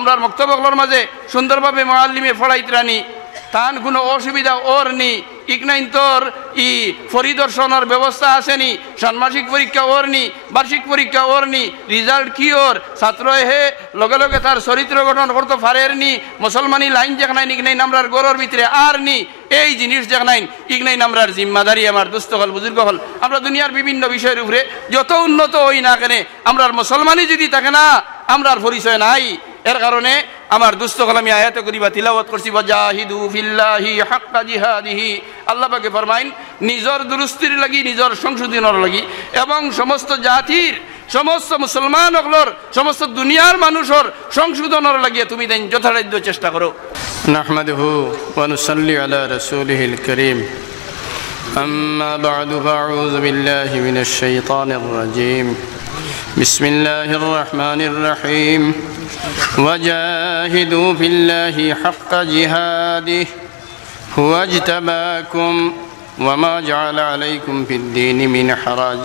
আমরা বক্তব্যগুলোর মাঝে সুন্দরভাবে মুআল্লিমে পড়াইতরানি তান কোনো অসুবিধা ওর নি ইকনাইন তোর পরিদর্শনের ব্যবস্থা আসেনি ষান্মাসিক পরীক্ষা ওর নি বার্ষিক পরীক্ষা ওর নি রিজাল্ট কি ওর ছাত্র হে লগে লগে তার চরিত্র গঠন করতে পারের নি মুসলমানি লাইন যেখানে ইকনাইন আমরার গরর ভিতরে আর নি এই জিনিস যেখানে ইকনাইন আমরার জিম্মাদারি আমার দুস্থ হল বুজুর্গ হল আমরা দুনিয়ার বিভিন্ন বিষয়ের উপরে যত উন্নত হই না কেন আমরার মুসলমানি যদি থাকে না আমরার পরিচয় নাই এর কারণে আমার দুস্থ হল আমি আয়াতে করিবা তিলাওয়াত করছি ওয়াজাহিদু ফিল্লাহি হাক্কা জিহাদিহি আল্লাহ পাকে ফরমাইন নিজের দুরুস্তির লাগি নিজের সংশোধনের লাগি এবং সমস্ত জাতির সমস্ত মুসলমান হলর সমস্ত দুনিয়ার মানুষের সংশোধনের লাগিয়ে তুমি দেন যথাসাধ্য চেষ্টা করো নাহমাদুহু ওয়া নুসাল্লি আলা রাসূলিহিল কারীম আম্মা বা'দু ফাআউযু বিল্লাহি মিনাশ শাইতানির রাজীম বিসমিল্লাহির রহমানির রহিম وجاهدوا في الله حق جهاده هو اجتباكم وما جعل عليكم في الدين من حرج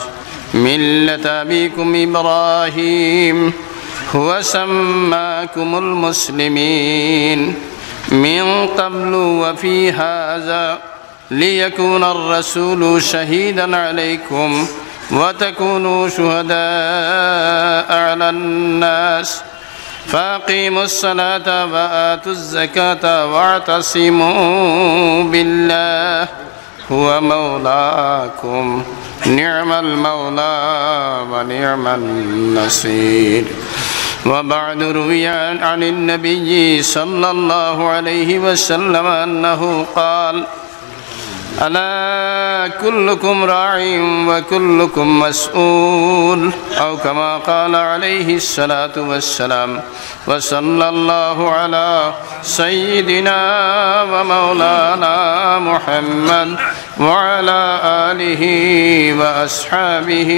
ملة أبيكم إبراهيم هو سماكم المسلمين من قبل وفي هذا ليكون الرسول شهيدا عليكم وتكونوا شهداء على الناس فأقيموا الصلاة وآتوا الزكاة واعتصموا بالله هو مولاكم نعم المولى ونعم النصير وبعد روي عن النبي صلى الله عليه وسلم أنه قال ألا كلكم راع وكلكم مسؤول أو كما قال عليه الصلاة والسلام وصلى الله على سيدنا ومولانا محمد وعلى آله وأصحابه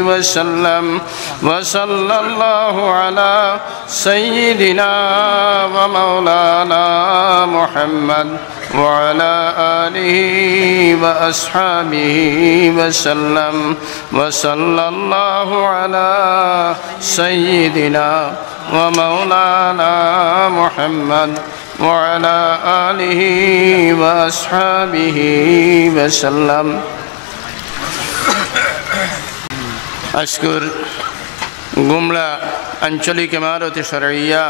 وسلم وصلى الله على سيدنا ومولانا محمد وعلى آله وأصحابه وسلم وصلى الله على سيدنا ومولانا محمد وعلى آله وأصحابه وسلم أشكر جملة أنشلك إمارة شرعية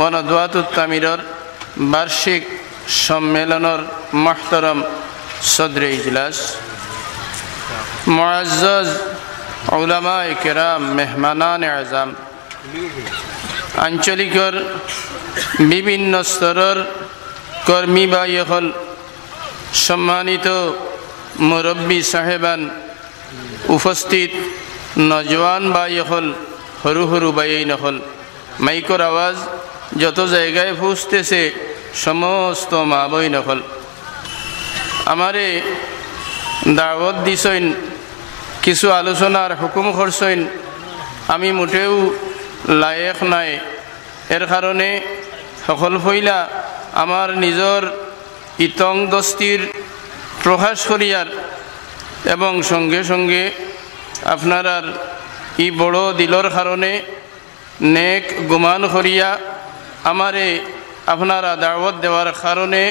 وندوات التامير বার্ষিক সম্মেলনের محترم صدر ইজলাস মুআজ্জাজ উলামায়ে কেরাম মেহমানান আযম আঞ্চলিকর বিভিন্ন স্তরের কর্মী ভাইসকল সম্মানিত মুরব্বী সাহেবান উপস্থিত নজওয়ান ভাইসকল সৰু সৰু ভাইসকল মাইকৰ আওয়াজ যত জায়গায় পৌঁছতেছে সমস্ত মা বোনসকল আমারে দাওয়াত দিছেন কিছু আলোচনার হুকুম করছেন আমি মোটেও লায়েক নাই এর কারণে সকল হইলা আমার নিজর ইতং দস্তির প্রকাশ করিয়ার এবং সঙ্গে সঙ্গে আপনারার ই বড় দিলর কারণে নেক গুমান করিয়া আমারে আপনারা দাওয়াত দেওয়ার কারণে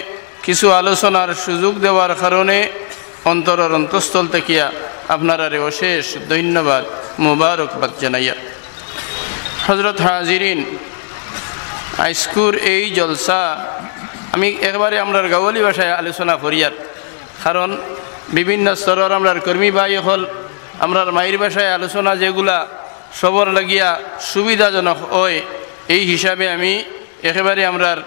কিছু আলোচনার সুযোগ দেওয়ার কারণে অন্তরের অন্তঃস্থল থেকে আপনারারে অশেষ ধন্যবাদ মুবারকবাদ জানাইয়া হযরত হাজিরিন আজকুর এই জলসা আমি একবারে আমরার গাওয়ালি ভাষায় আলোচনা করিয়ার কারণ বিভিন্ন স্তরের আমরার কর্মী ভাই হল আমরার মায়ের ভাষায় আলোচনা যেগুলা সবর লাগিয়া সুবিধাজনক হয় এই হিসাবে আমি একেবারে আমরার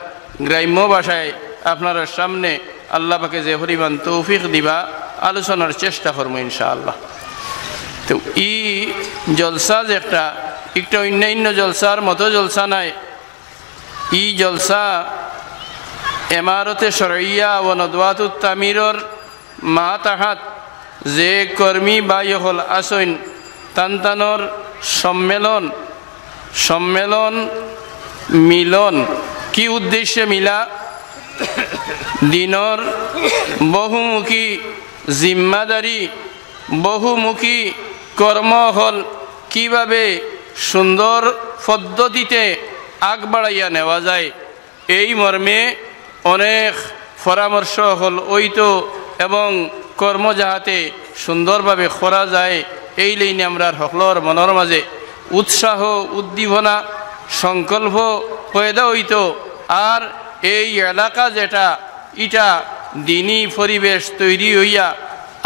গ্রাম্য ভাষায় আপনার সামনে আল্লাহ পাকে যে পরিমাণ তৌফিক দিবা আলোচনার চেষ্টা করবো ইনশাআল্লাহ। তো ই জলসা যে একটা অন্যান্য জলসার মতো জলসা নাই, ই জলসা ইমারতে শরঈয়া ও নদওয়াতুত তামিরর মাতাহাত যে কর্মী বাইহল আসইন তানতানর সম্মেলন মিলন কি উদ্দেশ্যে মিলা দিনর বহুমুখী জিম্মাদারি বহুমুখী কর্ম হল কিভাবে সুন্দর পদ্ধতিতে আগ বাড়াইয়া নেওয়া যায় এই মর্মে অনেক পরামর্শ হল ওইতো এবং কর্ম যাহাতে সুন্দরভাবে করা যায় এই লাইনে আমরা সকলের মনের মাঝে উৎসাহ উদ্দীপনা সংকল্প পয়দা হইতো আর এই এলাকা যেটা এটা দিনী পরিবেশ তৈরি হইয়া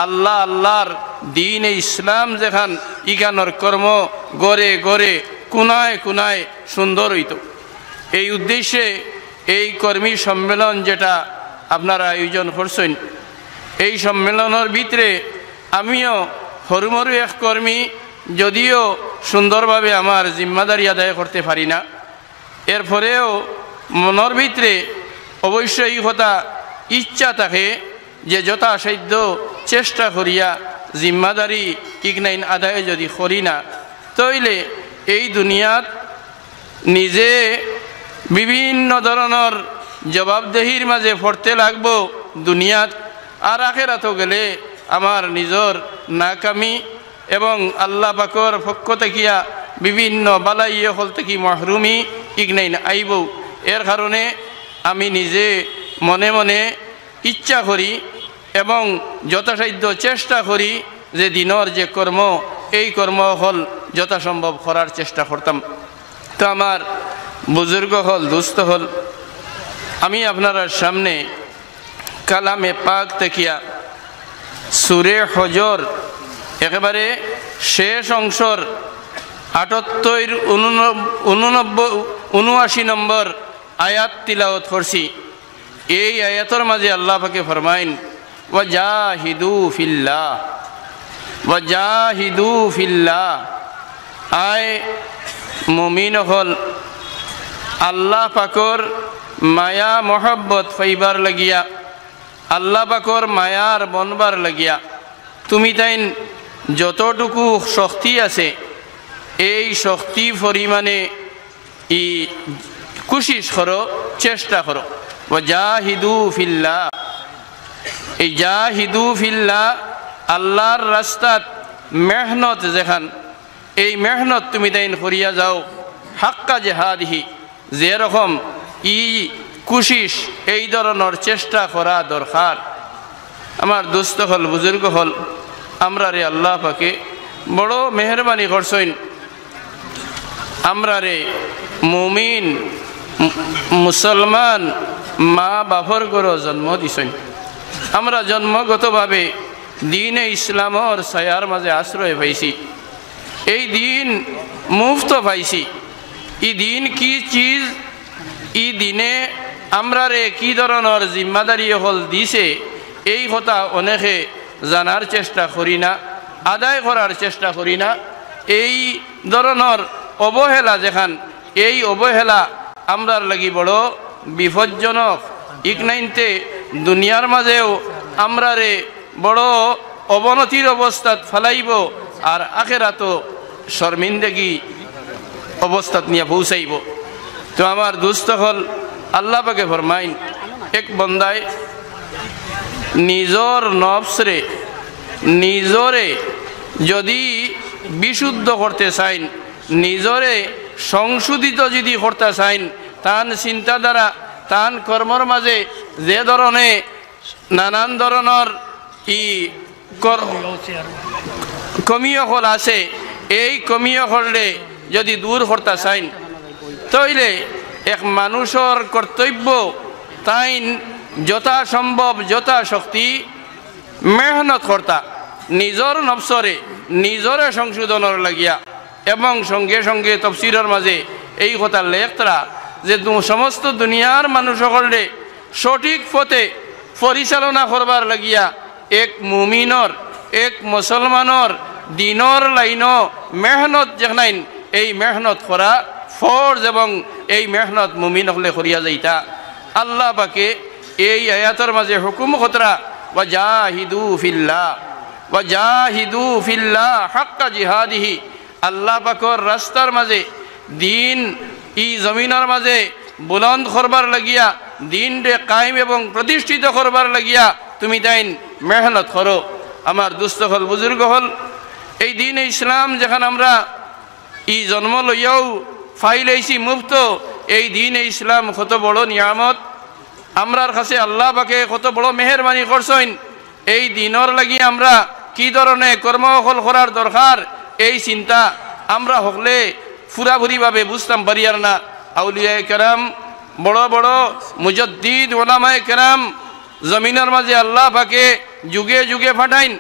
আল্লাহ আল্লাহর দিন ইসলাম যেখান ইখানোর কর্ম গড়ে গড়ে কোনায় কোনায় সুন্দর হইত এই উদ্দেশ্যে এই কর্মী সম্মেলন যেটা আপনারা আয়োজন করছেন এই সম্মেলনের ভিতরে আমিও হরুমরু এক কর্মী যদিও সুন্দরভাবে আমার জিম্মাদারি আদায় করতে পারি না এরপরেও মনের ভিতরে অবশ্যই এই কথা ইচ্ছা থাকে যে যথাসাধ্য চেষ্টা করিয়া জিম্মাদারি ইকনাইন আদায় যদি করি না তাইলে এই দুনিয়াত নিজে বিভিন্ন ধরনের জবাবদেহির মাঝে পড়তে লাগবো দুনিয়াত আর আখেরাতো গেলে আমার নিজের নাকামি এবং আল্লাহ পাকর পক্ষ থাকিয়া বিভিন্ন বালাই হল থেকে মাহরুমি ইগনাইন আইব এর কারণে আমি নিজে মনে মনে ইচ্ছা করি এবং যথাসাধ্য চেষ্টা করি যে দিনের যে কর্ম এই কর্ম হল যথাসম্ভব করার চেষ্টা করতাম তো আমার বুজুর্গ হল দুস্থ হল আমি আপনার সামনে কালামে পাক তেকিয়া সুরে হজর একেবারে শেষ অংশর 78 নম্বর আয়াত তিলাওয়াত করছি এই আয়াতের মাঝে আল্লাহ পাকে ফরমাইন ওয়াজাহিদু ফিল্লাহ আয় মুমিন হল আল্লাহ পাকর মায়া মোহাব্বত ফাইবার লাগিয়া আল্লাহ পাকর মায়ার বনবার লাগিয়া তুমি তাইন যতটুকু শক্তি আছে এই শক্তি পরিমাণে ই কোশিশ করো চেষ্টা করো ওয়াজাহিদু ফিল্লাহ এই জাহিদু ফিল্লাহ আল্লাহর রাস্তাত মেহনত যেখান এই মেহনত তুমি তাইন করিয়া যাও হাক্কা জেহাদিহি যেরকম ই কোশিশ এই ধরনের চেষ্টা করা দরকার আমার দোস্ত হল বুজুর্গ হল আমরা রে আল্লাহ পাকে বড় মেহরবানি করছেন আমরা রে মুমিন মুসলমান মা বাপর গড় জন্ম দিছেন আমরা জন্মগতভাবে দিনে ইসলামর ছায়ার মাঝে আশ্রয় পাইছি এই দিন মুফত পাইছি ই দিন কি চিজ ই দিনে আমরা রে কি ধরনের জিম্মাদারি হল দিছে এই কথা অনেকে জানার চেষ্টা করি না আদায় করার চেষ্টা করি না এই ধরনের অবহেলা যেখান এই অবহেলা আমরার লাগি বড় বিপজ্জনক ইকনাইনতে দুনিয়ার মাঝেও আমরা রে বড় অবনতির অবস্থাত ফেলাইব আর আখেরাতো শর্মিন্দগি অবস্থাত নিয়ে পৌঁছাইব তো আমার দুস্থ হল আল্লাহ পাকে ফরমাইন এক বন্দায় নিজর নফসরে নিজরে যদি বিশুদ্ধ করতে চাইন নিজরে সংশোধিত যদি করতে চাইন তান চিন্তাধারা তান কর্মর মাঝে যে ধরনে নানান ধরনের কমিও হল আছে এই কমিও হলে যদি দূর করতে চাইন তাইলে এক মানুষের কর্তব্য তাইন যথাসম্ভব যথাশক্তি মেহনত কর্তা নিজর নফসরে নিজরে সংশোধনের লাগিয়া এবং সঙ্গে সঙ্গে তফসিরের মাঝে এই কথা লেখতরা যে সমস্ত দুনিয়ার মানুষ সকলে সঠিক পথে পরিচালনা করবার লাগিয়া এক মুমিনর এক মুসলমানর দিনর লাইন মেহনত যেখান এই মেহনত করা ফরজ এবং এই মেহনত মুমিন হলে করিয়া যাইতা আল্লাহ পাকে এই আয়াতের মাঝে হুকুম খতরা ওয়াজাহিদু ফিল্লাহ হাক্কা জিহাদিহি আল্লাহ পাকর রাস্তার মাঝে দিন ই জমিনের মাঝে বুলন্দ করবার লাগিয়া দিন রে কায়েম এবং প্রতিষ্ঠিত করবার লাগিয়া তুমি তাইন মেহনত করো আমার দুস্থ হল বুজুর্গ হল এই দিন ইসলাম যেখানে আমরা ই জন্ম লইয়াও ফাইলাইছি মুফত এই দিন ইসলাম কত বড় নিয়ামত আমরার কাছে আল্লাহ পাকে কত বড় মেহেরবানি করছেন এই দিনের লাগি আমরা কি ধরনের কর্মফল করার দরকার এই চিন্তা আমরা হকলে পুরাপুরিভাবে বুঝতাম পারি আর না আউলিয়ায়ে কেরাম বড় বড় মুজাদ্দিদ ওলামায়ে কেরাম জমিনের মাঝে আল্লাহ পাকে যুগে যুগে ফাটাইন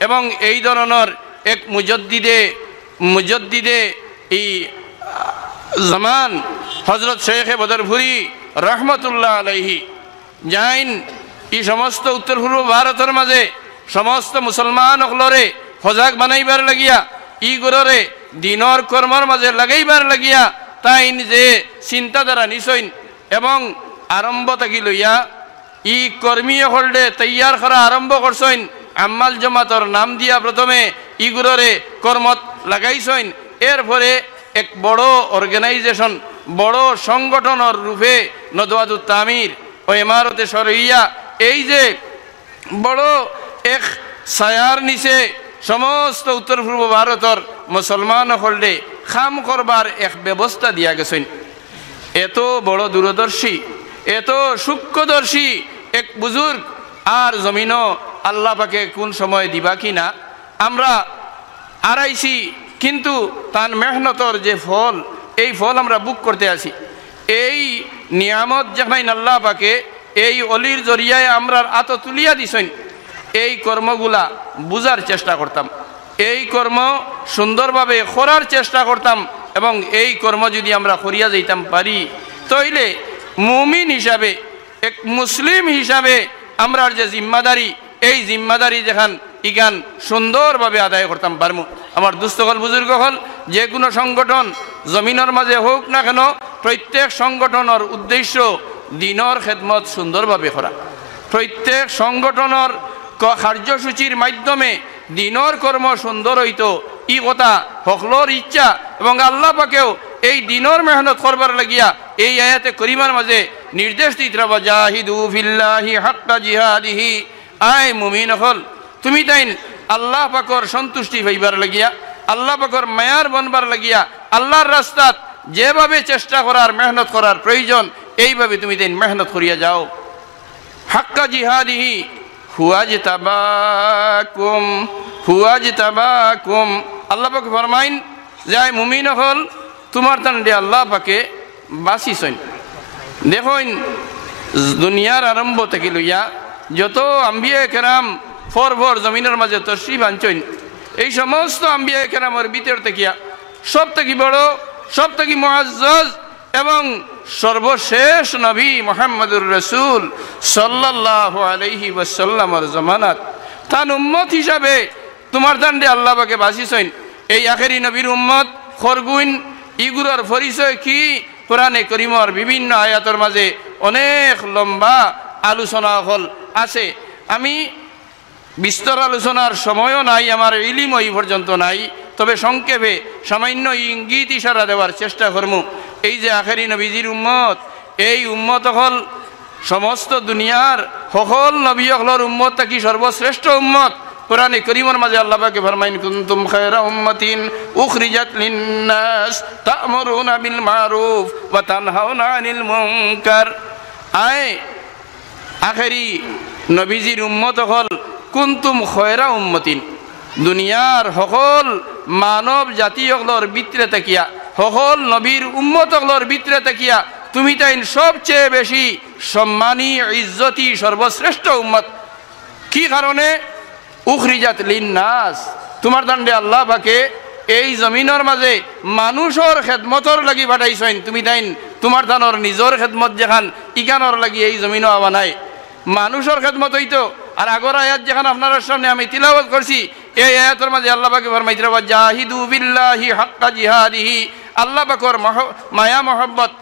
এবং এই ধরনের এক মুজাদ্দিদে এই জামান হজরত শেখ বদরপুরি রহমতুল্লাহ আলাইহি যাইন এই সমস্ত উত্তর পূর্ব ভারতের মাঝে সমস্ত মুসলমান হলরে সজাগ বানাইবার লাগিয়া ই গররে দিনর কর্মর মাঝে লাগাইবার লাগিয়া তাই যে চিন্তাধারা নিছইন এবং আরম্ভ থাকি লইয়া ই কর্মী হলডে তৈয়ার করা আরম্ভ করছইন আম্মাল জমাতর নাম দিয়া প্রথমে ইগুররে কর্মত লাগাইছইন এরপরে এক বড় অর্গানাইজেশন বড় সংগঠনের রূপে নদওয়াতুত তামির ও ইমারতে শরইয়া এই যে বড় এক ছায়ার নিচে সমস্ত উত্তর পূর্ব ভারতের মুসলমান হলডে খাম করবার এক ব্যবস্থা দিয়া গেছেন এত বড় দূরদর্শী এত সূক্ষ্মদর্শী এক বুজুর্গ আর জমিনও আল্লাহ পাকে কোন সময় দিবা কি না আমরা আড়াইছি কিন্তু তার মেহনতর যে ফল এই ফল আমরা বুক করতে আছি এই নিয়ামত যেখানে আল্লাহ পাকে এই অলির জরিয়ায় আমরা আত তুলিয়া দিছেন এই কর্মগুলা বুঝার চেষ্টা করতাম এই কর্ম সুন্দরভাবে করার চেষ্টা করতাম এবং এই কর্ম যদি আমরা করিয়া যাইতাম পারি তাইলে মুমিন হিসাবে এক মুসলিম হিসাবে আমরার যে জিম্মাদারি এই জিম্মাদারি যেখান ইগান সুন্দরভাবে আদায় করতাম পারমু আমার দুস্থকল বুজুর্গ হল যে কোনো সংগঠন জমিনের মাঝে হোক না কেন প্রত্যেক সংগঠনের উদ্দেশ্য দিনের খেদমত সুন্দরভাবে করা প্রত্যেক সংগঠনের কার্যসূচির মাধ্যমে দিনের কর্ম সুন্দর হইতো ই কথা হকলোর ইচ্ছা এবং আল্লাহ পাকেও এই দিনের মেহনত করবার লাগিয়া এই আয়াতে করিমার মাঝে নির্দেশ দিতে জাহিদু ফিল্লাহি হাক্কা জিহাদিহি আয় মুমিন হল তুমি তাইন আল্লাহ পাকর সন্তুষ্টি পাইবার লাগিয়া আল্লাহ পাকর মায়ার বনবার লাগিয়া আল্লাহর রাস্তাত যেভাবে চেষ্টা করার মেহনত করার প্রয়োজন এইভাবে তুমি তাইন মেহনত করিয়া যাও হাক্কা জিহাদিহি হুয়াজতাবাকুম আল্লাহ পাক ফরমাইন যে আয় মুমিন হল তোমার তান্ডে আল্লাহ পাকে বাঁচিছেন দেখুন দুনিয়ার আরম্ভ থেকে লইয়া যত আম্বিয়া কেরাম ফর জমিনের মাঝে তশরিফ আনছেন এই সমস্ত আম্বিয়া কেরামের ভিতর থেকে সব থেকে বড় সব থেকে মুআজ্জাজ এবং সর্বশেষ নবী মুহাম্মদুর রাসূল সাল্লাল্লাহু আলাইহি ওয়াসাল্লামের জামানাত তার উম্মত হিসাবে তোমার দান্ডে আল্লাহ পাকে বাঁচিছেন এই আখেরি নবীর উম্মত খরগুইন ইগুরার পরিচয় কি কোরআনে করিমর বিভিন্ন আয়াতের মাঝে অনেক লম্বা আলোচনা হল আছে আমি বিস্তর আলোচনার সময়ও নাই আমার ইলিম এই পর্যন্ত নাই তবে সংক্ষেপে সামান্য ইঙ্গিত ইশারা দেওয়ার চেষ্টা করমু এই যে আখেরি নবীজির উম্মত এই উম্মত হল সমস্ত দুনিয়ার সকল নবী হলর উম্মত থাকি সর্বশ্রেষ্ঠ উম্মত কোরআনে করিমের মাঝে আল্লাহ পাকে ফরমাইন কুনতুম খায়রা উম্মাতিন উখরিজাত লিন-নাস তা'মুরুনা বিল মারুফ ওয়া তানহাউনা আনিল মুনকার আয় আখেরি নবীজির উম্মত হল কুনতুম খায়রা উম্মাতিন দুনিয়ার সকল মানব জাতি হলর ভিতরে থাকিয়া সকল নবীর উম্মত হলর ভিতরে থাকিয়া তুমি তাইন সবচেয়ে বেশি সম্মানী ইজ্জতি সর্বশ্রেষ্ঠ উম্মত কি কারণে উখরিজাত লিন-নাস তোমার দান্ডে আল্লাহ পাকে এই জমিনের মাঝে মানুষের খেদমতর লাগি পাঠাইছেন তুমি তাইন তোমার দানর নিজের খেদমত যেখান ইকানোর লাগি এই জমিনও আবা নাই মানুষের খেদমত হইতো আর আগর আয়াত যেখান আপনার সামনে আমি তিলাওয়াত করছি এই আয়াতের মাঝে আল্লাহ পাকে ফরমাইতে জাহিদু বিল্লাহি হাক্কা জিহাদিহি আল্লাহ পাকর মায়া মহব্বত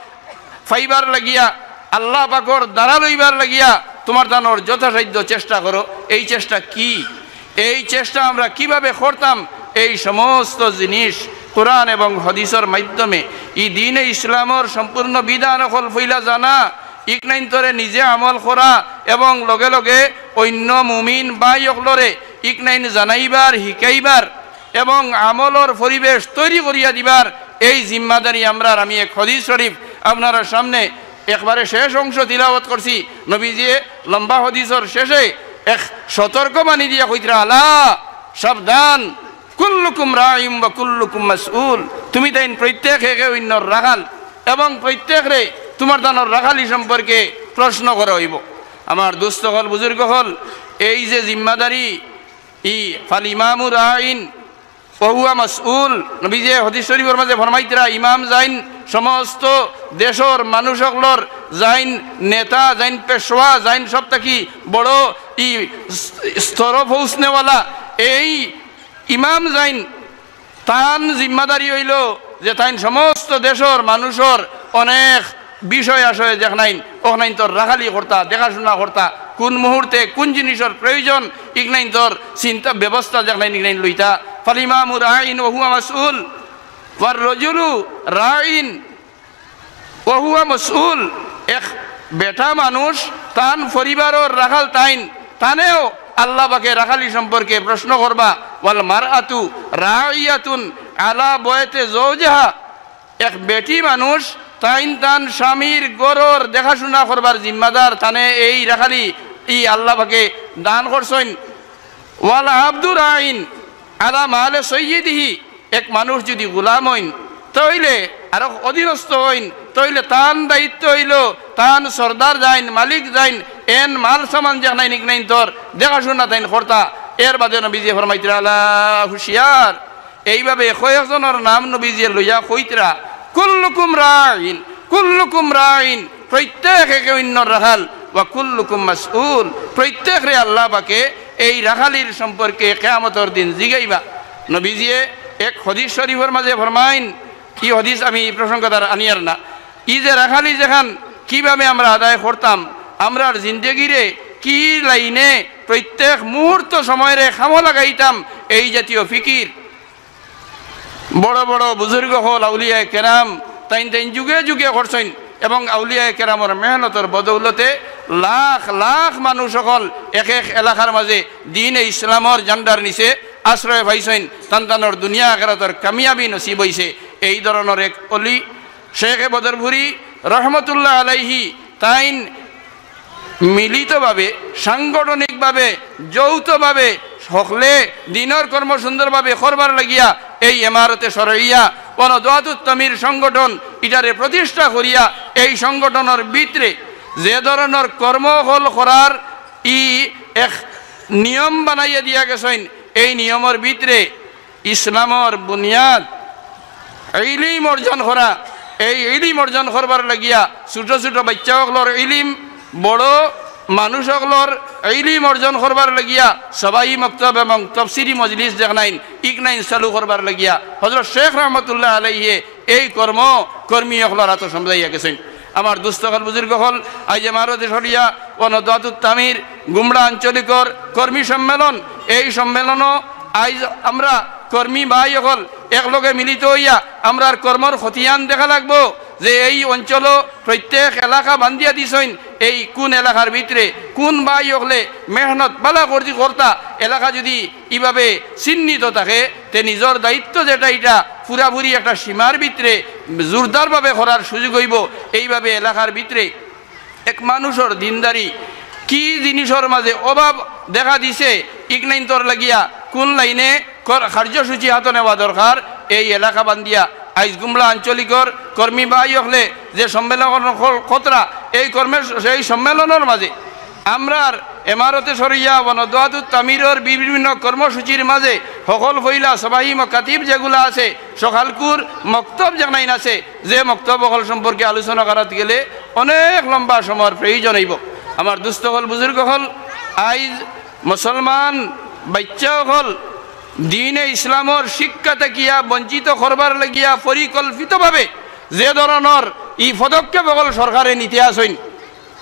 ফাইবার লাগিয়া আল্লাহ পাকর দ্বারা লইবার লাগিয়া তোমার দানোর যথাসাধ্য চেষ্টা করো এই চেষ্টা কি এই চেষ্টা আমরা কিভাবে করতাম এই সমস্ত জিনিস কোরআন এবং হাদিসের মাধ্যমে এই দ্বীনে ইসলামের সম্পূর্ণ বিধান হল ফইলা জানা ইকনাইন্তরে নিজে আমল করা এবং লগে লগে অন্য মুমিন বাই অকলরে ইকনাইন জানাইবার শিকাইবার এবং আমলর পরিবেশ তৈরি করিয়া দিবার এই জিম্মাদারি আমরা আমি এক হাদিস শরীফ আপনারা সামনে একবারে শেষ অংশ তিলাওয়াত করছি নবীজি লম্বা হাদিসের শেষে এক সতর্কবাণী দিয়া কইতরা আলা সাবধান কুল্লুকুম রাইম ওয়া কুল্লুকুম মাসউল তুমি তাইন প্রত্যেক একে অন্যর রাখাল এবং প্রত্যেকরে তোমার দানর রাখালি সম্পর্কে প্রশ্ন করা হইব আমার দুস্থ হল বুজুর্গ হল এই যে জিম্মাদারি ই ফাল ইমামুর আইন ওহুয়া মাসউল নবীজি হাদিস শরীফের মাঝে ফরমাইতরা ইমাম যাইন সমস্ত দেশর মানুষগুলোর যাইন নেতা যাইন পেশোয়া যাইন সব থাকি বড় ই স্তর পৌঁছনেওয়ালা এই ইমাম যাইন তান জিম্মাদারি হইল যে তাইন সমস্ত দেশর মানুষের অনেক বিষয় আশয় দেখনাইন ওখানাইন তোর রাখালি কর্তা দেখাশোনা কর্তা কোন মুহূর্তে কোন জিনিসের প্রয়োজন ইগনাইন তোর চিন্তা ব্যবস্থা দেখনাইন ইগনাইন লইতা ফাল ইমামু রাইন ওয়া হুয়া মাসউল ওয়ার রাজুলু রাইন ওয়া হুয়া মাসউল এক বেটা মানুষ তান পরিবারের রাখাল তাইন তানেও আল্লাহ পাকে রাখালি সম্পর্কে প্রশ্ন করবা ওয়াল মারআতু রাইয়াতুন আলা বয়তে যাওজাহা এক বেটি মানুষ তাইন তান স্বামীর গরর দেখাশোনা করবার জিম্মাদার তানে এই রাখালি ই আল্লাহ পাকে দান করছেন ওয়াল আব্দুর আইন আলা মালে সৈয়দিহি এক মানুষ যদি গোলাম হইন তাইলে আর অধীনস্থ হইন তাইলে তান দায়িত্ব হইল তান সর্দার যাইন মালিক যাইন এন মাল সামান জানাই নিক নাইন তোর দেখাশোনা তাইন কর্তা এর বাদে নবীজি ফরমাইতরা আলা হুশিয়ার এইভাবে কয়েকজনের নাম নবীজি লইয়া কইতরা কুল্লুকুম রাইন প্রত্যেক একে অন্য রাখাল ওয়া কুল্লুকুম মাসউল প্রত্যেকরে আল্লাহ পাকে এই রাখালির সম্পর্কে কিয়ামতের দিন জিগাইবা নবীজি এক হাদিস শরীফের মাঝে ফরমাইন কি হাদিস আমি প্রসঙ্গ দ্বারা আনিয়ার না ই যে রাখালি যেখান কিভাবে আমরা আদায় করতাম আমরার জিন্দেগিরে কি লাইনে প্রত্যেক মুহূর্ত সময়ের খামো লাগাইতাম এই জাতীয় ফিকির বড় বড় বুজুর্গ হল আউলিয়ায়ে কেরাম তাইন তাইন যুগে যুগে করছেন এবং আউলিয়ায়ে কেরামর মেহনতর বদৌলতে লাখ লাখ মানুষ সকল এক এক এলাকার মাঝে দিন ইসলামর জান্ডার নিচে আশ্রয় পাইছেন তান্তানোর দুনিয়া আখিরাতের কামিয়াবি নসিব হইছে এই ধরনের এক অলি শেখ বদরপুরি রহমতুল্লাহ আলাইহি তাইন মিলিতভাবে সাংগঠনিকভাবে যৌথভাবে সকলে দিনের কর্ম সুন্দরভাবে করবার লাগিয়া এই ইমারতে শরঈয়া ওয়ানাদওয়াতুত তামির সংগঠন ইটারে প্রতিষ্ঠা করিয়া এই সংগঠনের ভিতরে যে ধরনের কর্ম হল করার ই এক নিয়ম বানাইয়া দিয়া গেছেন এই নিয়মের ভিতরে ইসলামর বুনিয়াদ ইলম অর্জন করা এই ইলম অর্জন করবার লাগিয়া ছোট ছোট বাচ্চাসকলের ইলম বড় মানুষসকলের ইলম অর্জন করবার লাগিয়া সবাই মক্তব এবং তফসিরি মজলিস দেখনাইন ইকনাইন চালু করবার লাগিয়া হযরত শেখ রহমতুল্লাহ আলাইহি এই কর্মীসকলের হাত সমজাইয়া গেছেন আমার দুস্থকল বুজুর্গ হল আজ ইমারতে শরিয়া ওয়ানাদওয়াতুত তামির গুমরা আঞ্চলিকর কর্মী সম্মেলন এই সম্মেলনও আজ আমরা কর্মী ভাই হল একলগে মিলিত হইয়া আমরার কর্মর খতিয়ান দেখা লাগবো যে এই অঞ্চল প্রত্যেক এলাকা বান্ধিয়া দিছেন এই কোন এলাকার ভিতরে কোন ভাই হলে মেহনত বালা করছি কর্তা এলাকা যদি এইভাবে চিহ্নিত থাকে তে নিজের দায়িত্ব যেটা এটা পুরাপুরি একটা সীমার ভিতরে জোরদারভাবে করার সুযোগ হইব এইভাবে এলাকার ভিতরে এক মানুষের দিনদারি কি জিনিসের মাঝে অভাব দেখা দিছে ইকনাইন তোর লাগিয়া কোন লাইনে কার্যসূচি হাতে নেওয়া দরকার এই এলাকা বান্ধিয়া আইজ গুমলা আঞ্চলিকর কর্মী ভাই হলে যে সম্মেলন খতরা এই সেই সম্মেলনের মাঝে আমরার ইমারতে শরিয়া ওয়ানাদওয়াতুত তামিরের বিভিন্ন কর্মসূচির মাঝে সকল ফইলা সবাই মকাতিব যেগুলো আছে সকালকুর মক্তব জানাইন আছে যে মক্তব সকল সম্পর্কে আলোচনা করাত গেলে অনেক লম্বা সময়ের প্রয়োজন হইব আমার দুস্থ হল বুজুর্গ হল আইজ মুসলমান বাচ্চা হল দিনে ইসলামর শিক্ষা থাকিয়া বঞ্চিত করবার লাগিয়া পরিকল্পিতভাবে যে ধরনের ই পদক্ষেপ সকল সরকারে নিতে আসেন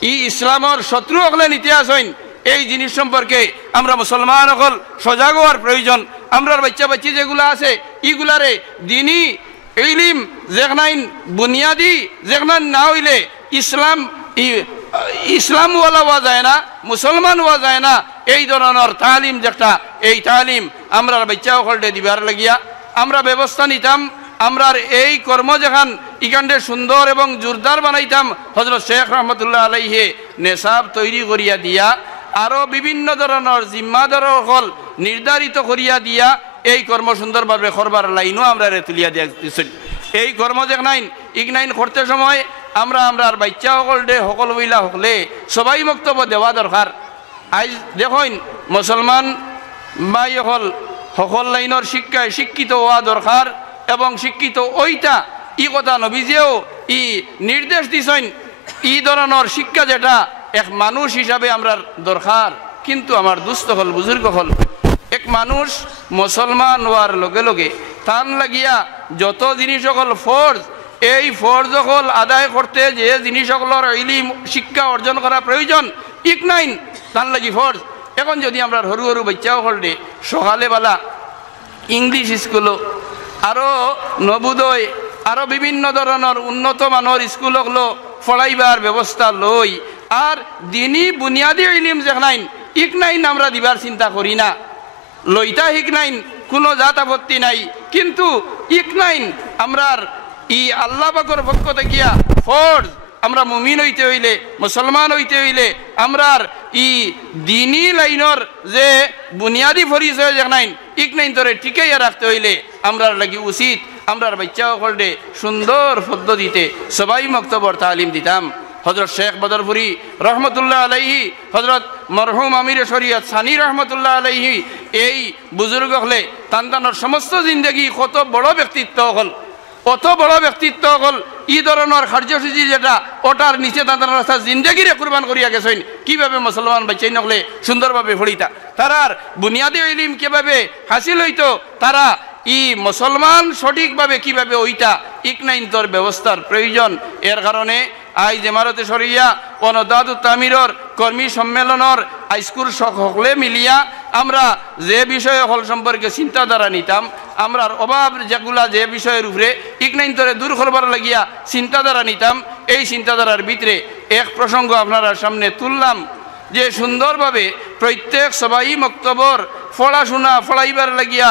ই ইসলামর শত্রু সকলে নিতে আসেন এই জিনিস সম্পর্কে আমরা মুসলমান সকল সজাগ হওয়ার প্রয়োজন আমরার বাচ্চা বাচ্চি যেগুলো আছে ইগুলারে দিনই ইলম যেখানাইন বুনিয়াদি যেখান না হইলে ইসলাম ওয়ালা হওয়া যায় না মুসলমান হওয়া যায় না এই ধরনের তালিম যেটা এই তালিম আমরা বাচ্চা সকলকে দিবার লাগিয়া আমরা ব্যবস্থা নিতাম আমরার এই কর্ম যেখান ইখানটে সুন্দর এবং জোরদার বানাইতাম হযরত শেখ রহমতুল্লাহ আলাইহে নেশাব তৈরি করিয়া দিয়া আরও বিভিন্ন ধরনের জিম্মাদার হল নির্ধারিত করিয়া দিয়া এই কর্ম সুন্দরভাবে করবার লাইনও আমরা তুলিয়া দিয়া দিচ্ছি। এই কর্ম দেখনাইন ইগনাইন করতে সময় আমরা আর বাচ্চা সকল ডে সকল মহিলা সকলে সবাই বক্তব্য দেওয়া দরকার। আজ দেখুন মুসলমান ভাই সকল লাইনের শিক্ষায় শিক্ষিত হওয়া দরকার এবং শিক্ষিত ওইটা ই কথা নবীজিও ই নির্দেশ দিছেন। ই ধরনের শিক্ষা যেটা এক মানুষ হিসাবে আমরা দরকার। কিন্তু আমার দুস্থ হল বুজুর্গ হল এক মানুষ মুসলমান হওয়ার লগে লগে তান লাগিয়া যত জিনিস সকল ফরজ এই ফরজ সকল আদায় করতে যে জিনিস সকলের ইলম শিক্ষা অর্জন করা প্রয়োজন ঠিক নাই তান লাগি ফরজ। এখন যদি আমরা সরু সরু বাচ্চা সকল দে সকালে বেলা ইংলিশ স্কুলও আরও নবোদয় আরও বিভিন্ন ধরনের উন্নত মানের স্কুলগুলো পড়াইবার ব্যবস্থা লই আর দিনই বুনিয়াদী ইলম যেখানাইন ইক নাইন আমরা দিবার চিন্তা করি না লইতা হিক নাইন কোনো জাত আপত্তি নাই। কিন্তু ইক নাইন আমরার ই আল্লাহ পাকের পক্ষ থেকে ফরজ আমরা মুমিন হইতে হইলে মুসলমান হইতে হইলে আমরার ই দিনী লাইনের যে বুনিয়াদী পরিচয় যেখানাইন ইক নাইন তোরে টিকাইয়া রাখতে হইলে আমরার লাগি উচিত আমরার বাচ্চা সকলে সুন্দর পদ্ধতিতে সবাই মক্তবর তালিম দিতাম। হযরত শেখ বদরপুরি রহমতুল্লাহ আলাইহি হযরত মরহুম আমির শরিয়ত সানি রহমতুল্লাহ আলাইহি এই বুজুর্গ হলে তান্তানোর সমস্ত জিন্দগি কত বড় ব্যক্তিত্ব হল অত বড় ব্যক্তিত্ব হল ই ধরনের কার্যসূচি যেটা ওটার নিচে তাদের রাস্তা জিন্দগিরে কুরবান করিয়া গেছেন। কিভাবে মুসলমান বাচ্চাই নকলে সুন্দরভাবে ফড়িতা তারার বুনিয়াদী ইলম কিভাবে হাসিল হইতো তারা ই মুসলমান সঠিকভাবে কিভাবে ওইটা ইকনাইন্তর ব্যবস্থার প্রয়োজন। এর কারণে আজ ইমারতে শরিয়া অনদাদু তামিরর কর্মী সম্মেলনের হাইস্কুল সকলে মিলিয়া আমরা যে বিষয় হল সম্পর্কে চিন্তাধারা নিতাম আমরার অভাব যেগুলা যে বিষয়ের উপরে ইকনাইন্তরে দূর করবার লাগিয়া চিন্তাধারা নিতাম এই চিন্তাধারার ভিতরে এক প্রসঙ্গ আপনারা সামনে তুললাম যে সুন্দরভাবে প্রত্যেক সবাই মক্তবর পড়াশোনা পড়াইবার লাগিয়া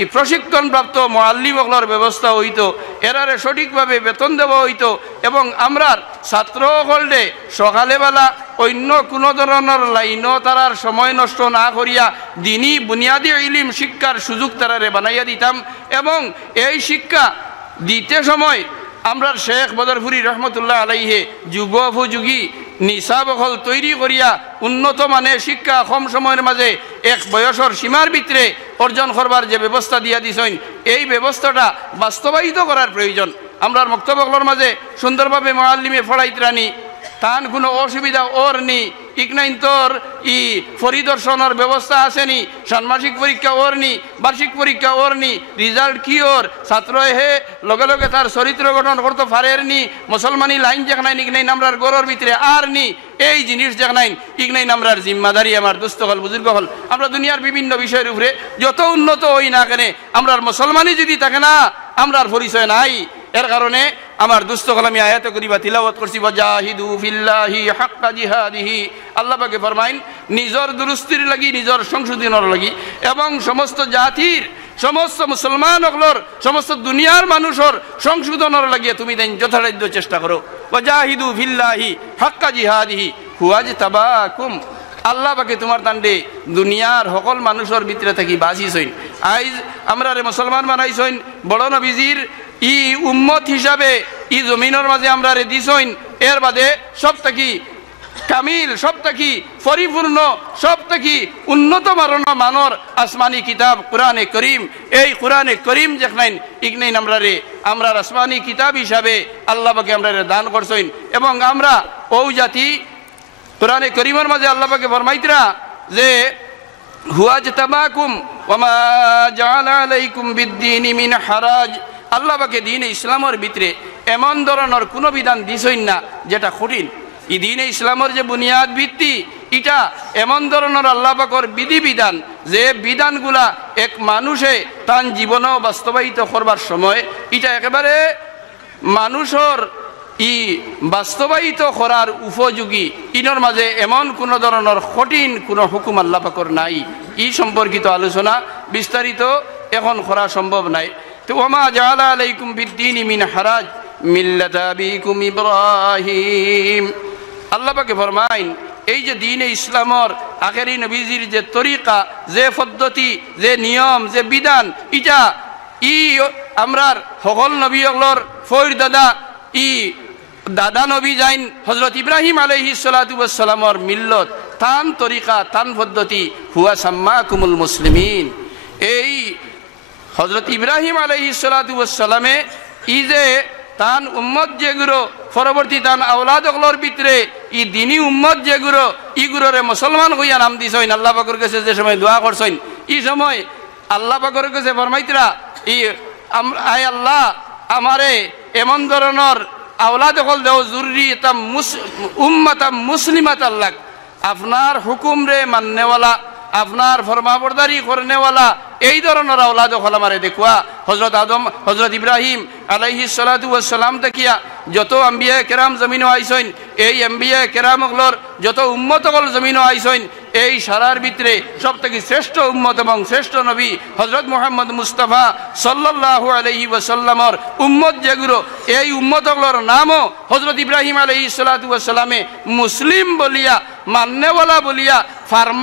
এই প্রশিক্ষণপ্রাপ্ত মুআল্লিমগুলোর ব্যবস্থা হইতো এরারে সঠিকভাবে বেতন দেওয়া হইতো এবং আমরার ছাত্র হলডে সকালেবেলা অন্য কোনো ধরনের লাইনও তারার সময় নষ্ট না করিয়া দিনই বুনিয়াদী ইলম শিক্ষার সুযোগ তারারে বানাইয়া দিতাম এবং এই শিক্ষা দিতে সময় আমরা শেখ বদরপুরি রহমতুল্লাহ আলাইহে যুগ উপযোগী নিসাব হল তৈরি করিয়া উন্নত মানের শিক্ষা কম সময়ের মাঝে এক বয়সর সীমার ভিতরে অর্জন করবার যে ব্যবস্থা দিয়া দিছেন এই ব্যবস্থাটা বাস্তবায়িত করার প্রয়োজন। আমরা বক্তব্যগুলোর মাঝে সুন্দরভাবে মুআল্লিমে পড়াইতরানি তান কোনো অসুবিধা ওর নি ইকনাইন্তর ই পরিদর্শনের ব্যবস্থা আসেনি ষান্মাসিক পরীক্ষা ওর নি বার্ষিক পরীক্ষা ওর নি রিজাল্ট কি ওর ছাত্র হে লগে লগে তার চরিত্র গঠন করতে পারের নি মুসলমানি লাইন যেখানে ইকনাইন আমরার গরর ভিতরে আর নি এই জিনিস যেখানাইন ইকনাইন আমরার জিম্মাদারি আমার দুস্থ হল বুজুর্গ হল আমরা দুনিয়ার বিভিন্ন বিষয়ের উপরে যত উন্নত হই না কেন আমরার মুসলমানি যদি থাকে না আমরার পরিচয় নাই। এর কারণে আমার দুস্থ হল আমি আয়াত করিবা তিলাওয়াত করছি ওয়াজাহিদু ফিল্লাহি হাক্কা জিহাদিহি আল্লাহ পাকে ফরমাইন নিজর দুরুস্তির লাগি নিজর সংশোধনের লাগি এবং সমস্ত জাতির সমস্ত মুসলমান হকলর সমস্ত দুনিয়ার মানুষের সংশোধনের লাগিয়ে তুমি দেন যথাসাধ্য চেষ্টা করো ওয়াজাহিদু ফিল্লাহি হাক্কা জিহাদিহি হুয়াজ তাবাকুম আল্লাহ পাকে তোমার তান্ডে দুনিয়ার সকল মানুষের ভিতরে থাকি বাঁচিছইন আইজ আমরা রে মুসলমান বানাইছইন বড় নবীজির ই উম্মত হিসাবে ই জমিনের মাঝে আমরা রে দিছইন এর বাদে সব থাকি কামিল সব থাকি পরিপূর্ণ সব থাকি উন্নত মানর আসমানি কিতাব কোরআনে করিম এই কোরআনে করিম যেখানে ইগনাইন আমরা আসমানি কিতাব হিসাবে আল্লাহ পাকে আমরা দান করছইন এবং আমরা ও জাতি কোরআনে করিমের মাঝে আল্লাহ পাকে ফরমাইতরা যে হুয়াজ তাবাকুম ওয়ামা জাআলা আলাইকুম বিদ্দীনি মিন হারাজ আল্লাহ পাকে দ্বীন ইসলামের ভিতরে এমন ধরনের কোনো বিধান দিছইন না যেটা কঠিন। এই দ্বীন ইসলামের যে বুনিয়াদ ভিত্তি এটা এমন ধরনের আল্লাহ পাকের বিধিবিধান যে বিধানগুলা এক মানুষে তার জীবনেও বাস্তবায়িত করবার সময় এটা একেবারে মানুষের ই বাস্তবায়িত করার উপযোগী ইনর মাঝে এমন কোনো ধরনের কঠিন কোনো হুকুম আল্লাহ পাকের নাই। ই সম্পর্কিত আলোচনা বিস্তারিত এখন করা সম্ভব নাই। তো ওমা জাআলা আলাইকুম বিদ্দীনি মিন হারাজ মিল্লাতা আবিকুম ইব্রাহিম। আল্লাহ পাকে ফরমাইন এই যে দ্বীনে ইসলামর আখেরি নবীজির যে তরিকা, যে পদ্ধতি, যে নিয়ম, যে বিধান, ইটা আমরার সকল নবীর ফৈর দাদা দাদা নবী যাইন হজরত ইব্রাহিম আলাইহিস সালাতু ওয়াস সালামর মিল্লত, তান তরিকা, তান পদ্ধতি হুয়া সাম্মাকুমুল মুসলিমিন। এই হজরত ইব্রাহিম আলাইহিস সালাতু ওয়াস সালামে যে তান উম্মত যেগুলো পরবর্তী তান আওলাদগুলোর ভিতরে দিনী উম্মত যেগুলো ইগুলোরে মুসলমান হইয়া নাম দিছইন। আল্লাহ পাকের কাছে যে সময় দোয়া করছইন এই সময় আল্লাহ পাকের কাছে ফরমাইতরা আয় আল্লাহ আমারে এমন ধরনের আওলাদ হল দেও জুররিয়াতাম উম্মাতাম মুসলিমাতাল লাক, আপনার হুকুম রে মাননেওয়ালা, আপনার ফরমাবরদারি করনেওয়ালা এই ধরনের আওলাদ হল আমারে দেখুয়া। হজরত আদম হজরত ইব্রাহিম আলাইহিস সালাতু ওয়াস সালাম দেখিয়া যত আম্বিয়া কেরাম জমিনও আইসইন, এই আম্বিয়া কেরামগুলোর যত উম্মত হল জমিনও আইসইন, এই সারার ভিতরে সব থেকে শ্রেষ্ঠ উম্মত এবং শ্রেষ্ঠ নবী হজরত মুহাম্মদ মুস্তাফা সাল্লাল্লাহু আলাইহি ওয়াসাল্লামর উম্মত যেগুলো, এই উম্মতগুলোর নামও হজরত ইব্রাহিম আলাইহিস সালাতু ওয়াস সালামে মুসলিম বলিয়া, মান্যওয়ালা বলিয়া,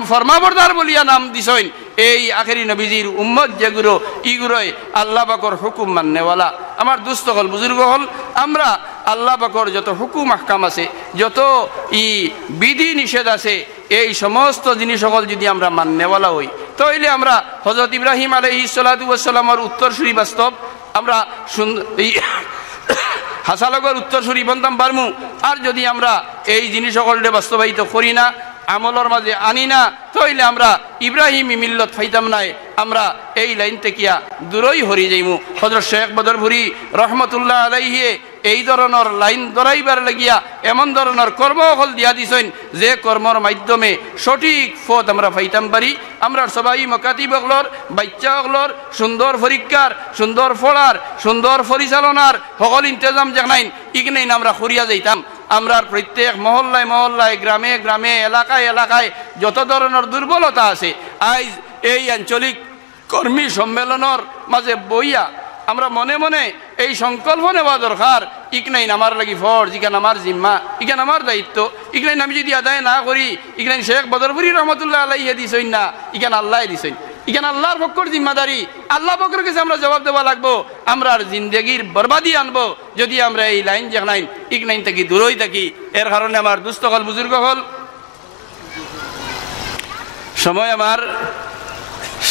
ফরমাবরদার বলিয়া নাম দিছইন। এই আখেরি নবীজির উম্মত যেগুলো ইগুলোই আল্লাহ পাকের হুকুম মান্যওয়ালা। আমার দুস্থ হল বুজুর্গ হল, আমরা আল্লাহ পাকের যত হুকুম আহকাম আছে, যত বিধি নিষেধ আছে, এই সমস্ত জিনিস সকল যদি আমরা মান্যওয়ালা হই, তাহলে আমরা হজরত ইব্রাহিম আলাইহিস সালাতু ওয়াস সালামের উত্তরসূরি বাস্তব আমরা হাসালগর উত্তরসূরি বনতাম পারমু। আর যদি আমরা এই জিনিস সকলকে বাস্তবায়িত করি না, আমলর মাঝে আনি না, তাহলে আমরা ইব্রাহিমি মিল্লত ফাইতাম নাই, আমরা এই লাইন থেকে দূরই হরি যাইমু। হযরত শেখ বদরপুরি রহমতুল্লাহ আলাইহি এই ধরনের লাইন ধরাইবার লাগিয়া এমন ধরনের কর্ম হল দিয়া দিছেন যে কর্মর মাধ্যমে সঠিক পথ আমরা পাইতাম পারি। আমরা সবাই মকাতিবগলর বাচ্চাগলর সুন্দর পরীক্ষার, সুন্দর ফলার, সুন্দর পরিচালনার সকল ইন্তজাম জানাইন ইগনাইন আমরা করিয়া যাইতাম। আমরা প্রত্যেক মহল্লায় মহল্লায়, গ্রামে গ্রামে, এলাকায় এলাকায় যত ধরনের দুর্বলতা আছে, আজ এই আঞ্চলিক কর্মী সম্মেলনের মাঝে বইয়া আমরা মনে মনে এই সংকল্প নেওয়া দরকার, ইকনাইন আমার লাগি ফরজ, ইকান আমার জিম্মা, ইকান আমার দায়িত্ব, ইকনাইন আমি যদি আদায় না করি, ইকনাইন শেখ বদরপুরি রহমতুল্লাহ আলাইহি দিছেন না, ইকান আল্লাহ দিছেন, ইকান আল্লাহর পক্ষর জিম্মাদারি, আল্লাহ পক্ষের কাছে আমরা জবাব দেওয়া লাগবো। আমরা আর জিন্দগির বরবাদি আনবো যদি আমরা এই লাইন জানাইন ইকনাইন থেকে দূরই থাকি। এর কারণে আমার দুস্থ হল বুজুর্গ হল, সময় আমার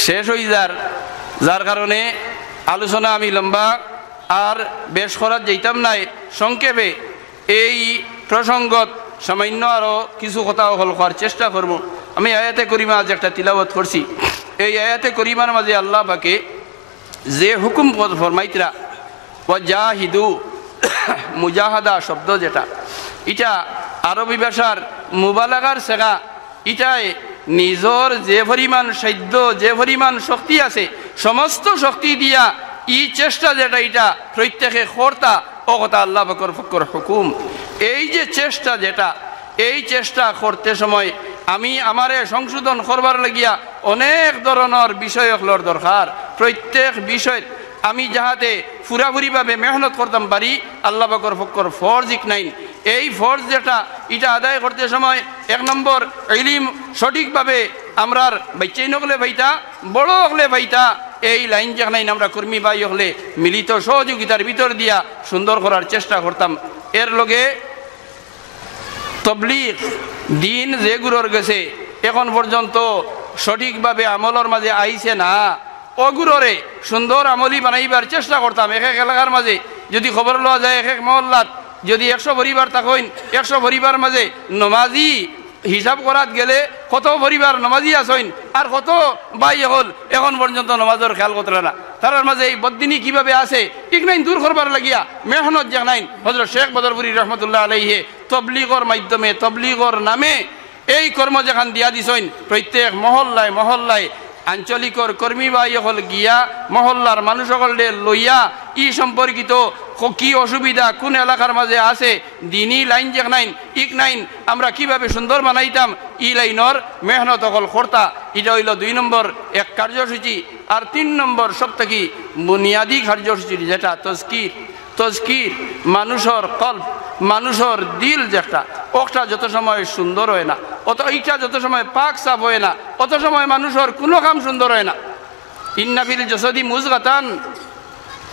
শেষ হয়ে যার কারণে আলোচনা আমি লম্বা আর বেশ করার যাইতাম নাই। সংক্ষেপে এই প্রসঙ্গত সামান্য আরও কিছু কথা হল করার চেষ্টা করব। আমি আয়াতে করিমা আজ একটা তিলাওয়াত করছি। এই আয়াতে করিমার মাঝে আল্লাহ পাকে যে হুকুম ফরমাইতরা ওয়াজাহিদু, মুজাহাদা শব্দ যেটা, এটা আরবি ভাষার মুবালাগার সেগা, এটাই নিজর যে পরিমাণ সাধ্য, যে পরিমাণ শক্তি আছে সমস্ত শক্তি দিয়া ই চেষ্টা যেটা এটা প্রত্যেকে কর্তা ও কথা আল্লাহ পাকের পক্ষের হুকুম। এই যে চেষ্টা যেটা, এই চেষ্টা করতে সময় আমি আমারে সংশোধন করবার লাগিয়া অনেক ধরনের বিষয়গুলোর দরকার। প্রত্যেক বিষয় আমি যাহাতে পুরাপুরিভাবে মেহনত করতাম পারি, আল্লাহ পাকের পক্ষের ফরজ ইকনাইন। এই ফরজ যেটা এটা আদায় করতে সময় এক নম্বর ইলম সঠিকভাবে আমরার বাচ্চাই নকলে ভাইতা, বড় হলে ভাইতা, এই লাইন যেখানে আমরা কর্মী ভাই হলে মিলিত সহযোগিতার ভিতর দিয়া সুন্দর করার চেষ্টা করতাম। এর লগে তবলিগ দিন যে গুরুর গেছে এখন পর্যন্ত সঠিকভাবে আমলর মাঝে আইছে না, অগুররে সুন্দর আমলি বানাইবার চেষ্টা করতাম। এক এক এলাকার মাঝে যদি খবর লওয়া যায়, এক এক মহল্লাত যদি 100 পরিবার থাকেন, 100 পরিবার মাঝে নমাজি হিসাব করাত গেলে কত পরিবার নমাজি আসেন আর কত ভাই হল এখন পর্যন্ত নমাজের খেয়াল করতে না। তার মাঝে এই বদিনী কিভাবে আছে ইকনাইন দূর করবার লাগিয়া মেহনত জানাইন হযরত শেখ বদরপুরি রহমতুল্লাহ আলাইহি তবলিগর মাধ্যমে, তবলিগর নামে এই কর্ম যেখান দিয়া দিছেন প্রত্যেক মহল্লায় মহল্লায় আঞ্চলিকর কর্মী ভাই হল গিয়া মহল্লার মানুষ সকলে লইয়া ই সম্পর্কিত কি অসুবিধা কোন এলাকার মাঝে আছে দিনই লাইন যেখানাইন ইকনাইন আমরা কিভাবে সুন্দর বানাইতাম ই লাইনর মেহনত অকল কর্তা। এটা হইল 2 নম্বর এক কার্যসূচি। আর 3 নম্বর সব থেকে বুনিয়াদী কার্যসূচি যেটা তজকির মানুষের কল্প মানুষের দিল যেটা ওটা যত সময় সুন্দর হয় না অত এইটা যত সময় পাক সাফ হয় না অত সময় মানুষের কোনো কাম সুন্দর হয় না ইন্না ফিল জাসাদি মুজগাতান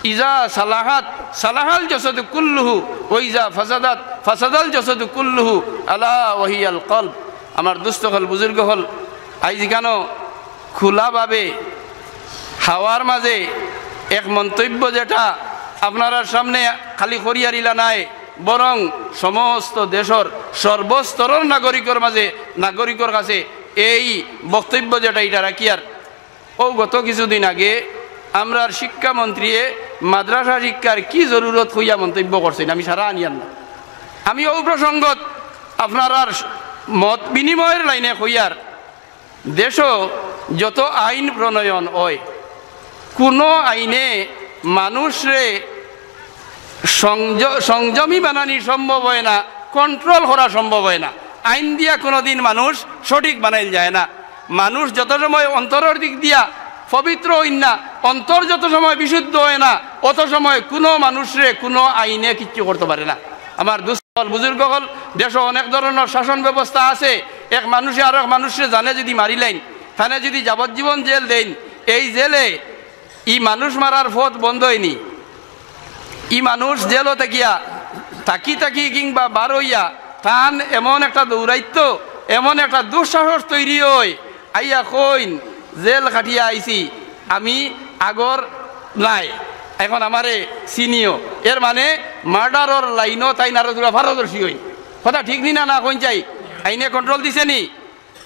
ইজা সালাহাত সালাহাল জাসাদু কুল্লুহু ওয়া ইজা ফাসাদাত ফাসাদাল জাসাদু কুল্লুহু আলা ওয়াহিয়াল কলব আমার দুস্থ হল বুজুর্গ হল আইজ কেন খোলাভাবে হাওয়ার মাঝে এক মন্তব্য যেটা আপনারা সামনে খালি করিয়ারিলা নাই বরং সমস্ত দেশের সর্বস্তরের নাগরিকের কাছে এই বক্তব্য যেটা এটা রাখিয়ার ও গত কিছুদিন আগে আমরা শিক্ষামন্ত্রী মাদ্রাসা শিক্ষার কি জরুরত হইয়া মন্তব্য করছেন আমি সারা আনিয়ান না আমি ও প্রসঙ্গত আপনারা মত বিনিময়ের লাইনে হইয়ার দেশ যত আইন প্রণয়ন হয় কোনো আইনে মানুষরে সংযমী বানানি সম্ভব হয় না কন্ট্রোল করা সম্ভব হয় না আইন দিয়া কোনোদিন মানুষ সঠিক বানাইল যায় না মানুষ যত সময় অন্তরের দিক দিয়া পবিত্র হইন না অন্তর যত সময় বিশুদ্ধ হয় না অত সময় কোনো মানুষরে কোনো আইনে কিচ্ছু করতে পারে না আমার দুস্থল বুজুর্গ হল দেশে অনেক ধরনের শাসন ব্যবস্থা আছে এক মানুষে আর এক মানুষরে জানে যদি মারিলেন তাহলে যদি যাবজ্জীবন জেল দেন এই জেলে ই মানুষ মারার পথ বন্ধ হয়নি ই মানুষ জেলও থাকি কিংবা বার হইয়া তান এমন একটা দৌরাইত্য এমন একটা দুঃসাহস তৈরি হয় আইয়া কইন জেল কাটিয়া আইছি আমি আগর নাই এখন আমারে চিনিও এর মানে মার্ডারর লাইনও তাই নারদুরা পারদর্শী হই কথা ঠিক নি না কইন চাই আইনে কন্ট্রোল দিছে নি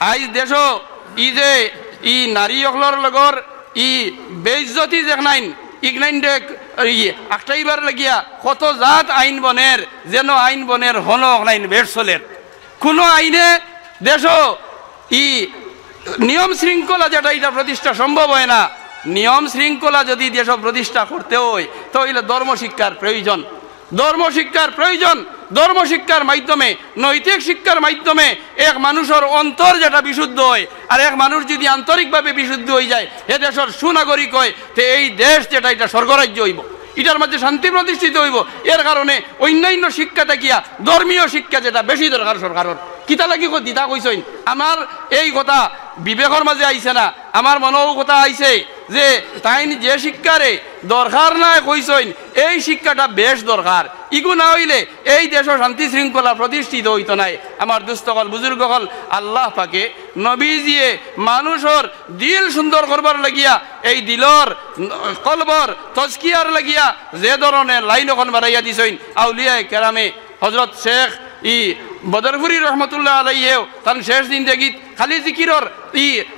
আইজ দেশ ই যে ই নারী অকলর লগর ই বেইজ্জতি দেখনাইন ইগনাইন আটাইবার লাগিয়া কত জাত আইন বনের যেন আইন বনের হন অকলাইন বেশ চলের কোনো আইনে দেশ ই নিয়ম শৃঙ্খলা যেটা এটা প্রতিষ্ঠা সম্ভব হয় না নিয়ম শৃঙ্খলা যদি দেশ প্রতিষ্ঠা করতে হয় তাহলে ধর্মশিক্ষার প্রয়োজন ধর্মশিক্ষার মাধ্যমে নৈতিক শিক্ষার মাধ্যমে এক মানুষের অন্তর যেটা বিশুদ্ধ হয় আর এক মানুষ যদি আন্তরিকভাবে বিশুদ্ধ হয়ে যায় এ দেশের সুনাগরিক হয় তো এই দেশ যেটা এটা স্বর্গরাজ্য হইব এটার মধ্যে শান্তি প্রতিষ্ঠিত হইব এর কারণে অন্যান্য শিক্ষা থাকিয়া ধর্মীয় শিক্ষা যেটা বেশি দরকার সরকারের কিতা লাগি দিতা কইসইন আমার এই কথা বিবেকের মাঝে আইছে না আমার মনেও কথা আইছে যে তাই যে শিক্ষারে দরকার নাই কইসইন এই শিক্ষাটা বেশ দরকার ইগু না হইলে এই দেশ শান্তি শৃঙ্খলা প্রতিষ্ঠিত হইতো নাই আমার দুস্থকল বুজুর্গ হল আল্লাহ পাকে নবীজিয়ে মানুষের দিল সুন্দর করবার লাগিয়া এই দিলর কলবর তজকিয়ার লাগিয়া যে ধরনের লাইন এখন বাড়াইয়া দিছইন আউলিয়ায়ে কেরামে হযরত শেখ বদরপুরি রহমতুল্লাহ আলাইহেও তার শেষ দিন দেখিত খালি জিকিরর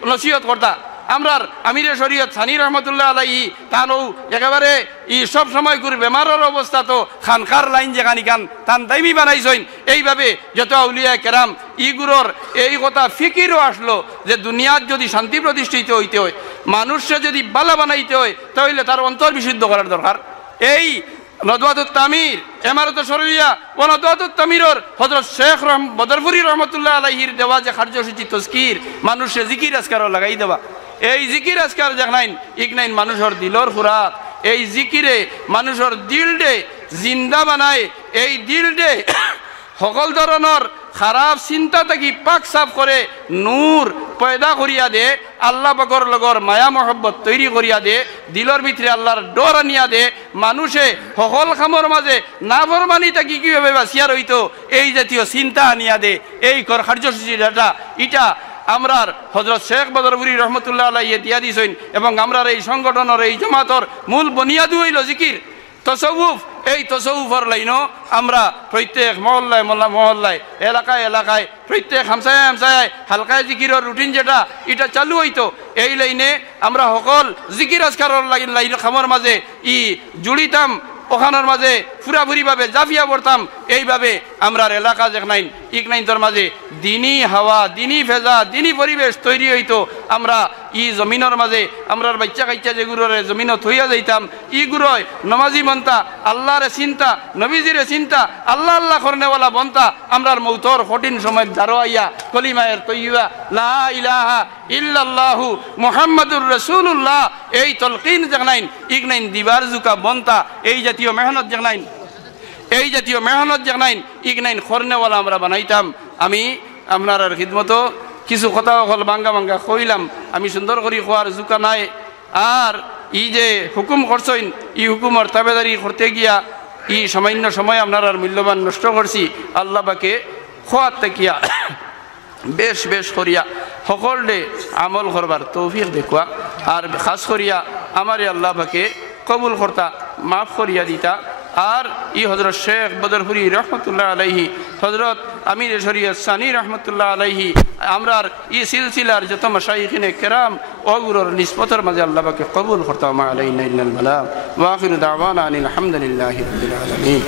নসিহত করতা আমরার আমিরে শরীয়ত সানি রহমতুল্লাহ আলাইহি তানও একেবারে সব সময় করে বেমারের অবস্থা তো খানকার লাইন যেখানি খান তান দাইমি বানাইছইন এইভাবে যত আউলিয়ায়ে কেরাম ইগুরর এই কথা ফিকিরও আসলো যে দুনিয়ার যদি শান্তি প্রতিষ্ঠিত হইতে হয় মানুষকে যদি বালা বানাইতে হয় তাহলে তার অন্তর বিশুদ্ধ করার দরকার এই নদওয়াতুত তামির ইমারত শরইয়া ও নদওয়াতুত তামিরর হযরত শেখ বদরপুরি রহমতুল্লাহ আলাইহির দেওয়া যে কার্যসূচি তজকির মানুষে জিকির আজকারও লাগাই দেওয়া এই জিকির আজকার দেখনাইন ইকনাইন মানুষের দিলর খুরাক এই জিকিরে মানুষের দিলডে জিন্দা বানায় এই দিলডে সকল ধরনের খারাপ চিন্তা থাকি পাক সাফ করে নূর পয়দা করিয়া দে আল্লাহ পাকর লগর মায়া মহব্বত তৈরি করিয়া দে দিলর ভিতরে আল্লাহর ডর আনিয়া দে মানুষে সকল খামর মাঝে নাফরমানি থাকি কিভাবে বাঁচিয়া রইতো এই জাতীয় চিন্তা আনিয়া দে এই কার্যসূচি যেটা এটা আমরার হযরত শেখ বদরপুরি রহমতুল্লাহ আলাইহি দিয়া দিছেন এবং আমরার এই সংগঠনের এই জামাতর মূল বুনিয়াদ হইল জিকির তসawuf এই তসawufর লাইনও আমরা প্রত্যেক মহল্লায় এলাকায় প্রত্যেক হামসায় হালকায় জিকিরের রুটিন যেটা এটা চালু হইতো এই লাইনে আমরা সকল জিকির আজকারের লাইন খামর মাঝে জুড়িতাম ওখানের মাঝে ফুরাফুরিভাবে জাফিয়া পড়তাম এইভাবে আমরার এলাকা যেখানাইন ইকনাইন্তর মাঝে দিনী হাওয়া দিনী ফেজা দিনী পরিবেশ তৈরি হইতো আমরা ই জমিনের মাঝে আমরার বাচ্চা কাচ্চা যেগুলোরে জমিনত হইয়া যাইতাম ইগুলোয় নমাজি বনতা আল্লাহরে চিন্তা নবীজিরে চিন্তা আল্লাহ আল্লাহ করনেওয়ালা বনতা আমরার মৌতর কঠিন সময় দাঁড়াইয়া কলিমায়ের তৈয়া লা ইলাহা ইল্লাল্লাহু মুহাম্মাদুর রাসূলুল্লাহ এই তলকিন জানাইন ইগনাইন দিবার জুকা বনতা এই জাতীয় মেহনত জানাইন এই জাতীয় মেহনত জানাইন ইগনাইন করনেওয়ালা আমরা বানাইতাম আমি আপনার খিদমতো কিছু কথা হল বাঙ্গা বাঙ্গা কইলাম আমি সুন্দর করে খোয়ার জুকা নাই আর ই যে হুকুম করছইন ই হুকুমর তাবেদারি করতে গিয়া ই সামান্য সময় আপনার আর মূল্যবান নষ্ট করছি আল্লাহ বাকে খোয়ার তেকিয়া বেশ বেশ করিয়া সকলে আমল করবার তৌফিক দেখুয়া আর খাস করিয়া আমারে আল্লাহ বাকে কবুল করতা মাফ করিয়া দিতা আর ই হজরত শেখ বদরপুরি রহমতুল্লাহ আলাইহি হজরত আমির শরিয়ত সানি রহমতুল্লাহ আলাইহি আমরার ই সিলসিলার যত মাশাইখিনে কেরাম ওগুলোর নিসবতের মাঝে আল্লাহ পাকে কবুল করতে মা আলাইনা ইল্লাল বালাগ ওয়া আখিরু দাওয়ানা আনিল হামদুলিল্লাহি রাব্বিল আলামিন।